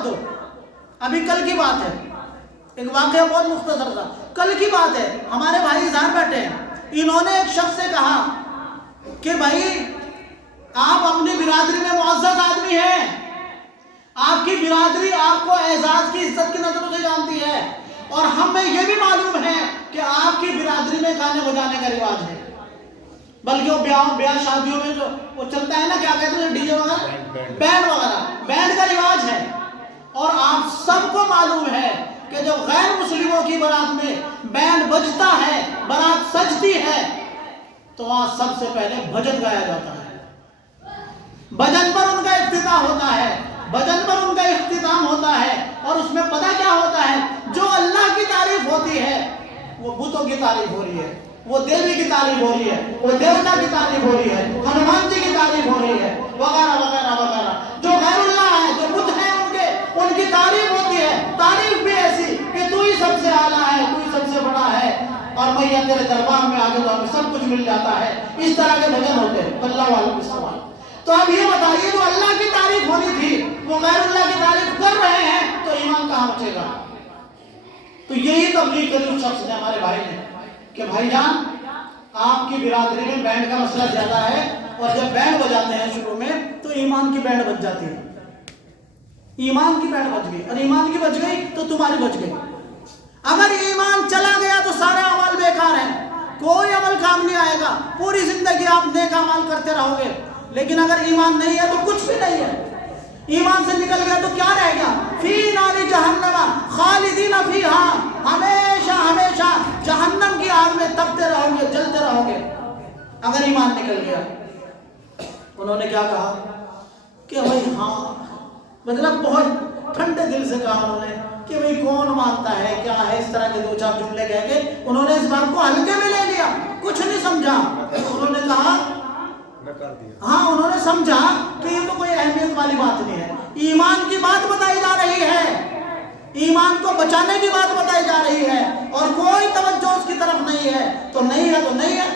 وقت ہو. ابھی کل کی بات ہے، ایک واقعہ بہت مختصر تھا، کل کی بات ہے. ہمارے بھائی اظہار بیٹھے ہیں، انہوں نے ایک شخص سے کہا کہ بھائی آپ اپنی برادری میں معزز آدمی ہیں، آپ کی برادری آپ کو اعزاز کی عزت کی نظروں سے جانتی ہے، اور ہمیں یہ بھی معلوم ہے کہ آپ کی برادری میں گانے بجانے کا رواج ہے، بلکہ وہ بیاہ شادیوں میں جو وہ چلتا ہے نا، کیا کہتے ہیں ڈی جے وغیرہ، بینڈ وغیرہ، بینڈ کا رواج ہے. اور آپ سب کو معلوم ہے کہ جب غیر مسلموں کی برات میں بینڈ بجتا ہے، برات سجتی ہے، تو وہاں سب سے پہلے بھجن گایا جاتا ہے، بھجن پر ان کا افتتاح ہوتا ہے، بھجن پر ان کا اختتام ہوتا ہے. اور اس میں پتہ کیا ہوتا ہے؟ جو اللہ کی تعریف ہوتی ہے وہ بتوں کی تعریف ہو رہی ہے، وہ دیوی کی تعریف ہو رہی ہے، وہ دیوتا کی تعریف ہو رہی ہے، ہنومان جی کی تعریف ہو رہی ہے، وغیرہ وغیرہ وغیرہ. جو غیر اللہ ہے، جو بت ہیں، ان کی تعریف ہوتی ہے، تعریف بھی ایسی کہ تو ہی سب سے اعلیٰ ہے، تو ہی سب سے بڑا ہے، اور میاں تیرے دربار میں آگے تو ہمیں سب کچھ مل جاتا ہے. اس طرح کے بھجن ہوتے ہیں. اللہ علیہ وسلم. تو اب یہ بتائیے، جو اللہ کی تعریف ہونی تھی وہ غیر اللہ کی تعریف کر رہے ہیں، تو ایمان کہاں بچے گا؟ تو یہی تبلیغ کری اس شخص نے، ہمارے بھائی نے، کہ بھائی جان آپ کی برادری میں بینڈ کا مسئلہ زیادہ ہے، اور جب بینڈ بجاتے ہیں شروع میں تو ایمان کی بینڈ بج جاتی ہے. ایمان کی بینڈ بج گئی، اور ایمان کی بج گئی تو تمہاری بج گئی. اگر ایمان چلا گیا تو سارے عمل بیکار ہیں، کوئی عمل کام نہیں آئے گا، پوری زندگی آپ نیک اعمال کرتے رہو گے. لیکن اگر ایمان نہیں ہے تو کچھ بھی نہیں ہے. ایمان سے نکل گیا تو کیا رہ گیا؟ فی نار جہنم خالدین فیہا، ہمیشہ ہمیشہ جہنم کی آگ میں تپتے رہو گے، جلتے رہو گے اگر ایمان نکل گیا. انہوں نے کیا کہا کہ بھائی ہاں، مطلب بہت ٹھنڈے دل سے کہا انہوں نے کہ بھئی کون مانتا ہے، کیا ہے، اس طرح کے دو چار جملے کہہ کے انہوں نے اس بات کو ہلکے میں لے لیا، کچھ نہیں سمجھا. انہوں نے کہا ہاں، انہوں نے سمجھا کہ یہ تو کوئی اہمیت والی بات نہیں ہے. ایمان کی بات بتائی جا رہی ہے، ایمان کو بچانے کی بات بتائی جا رہی ہے، اور کوئی توجہ اس کی طرف نہیں ہے، تو نہیں ہے تو نہیں ہے.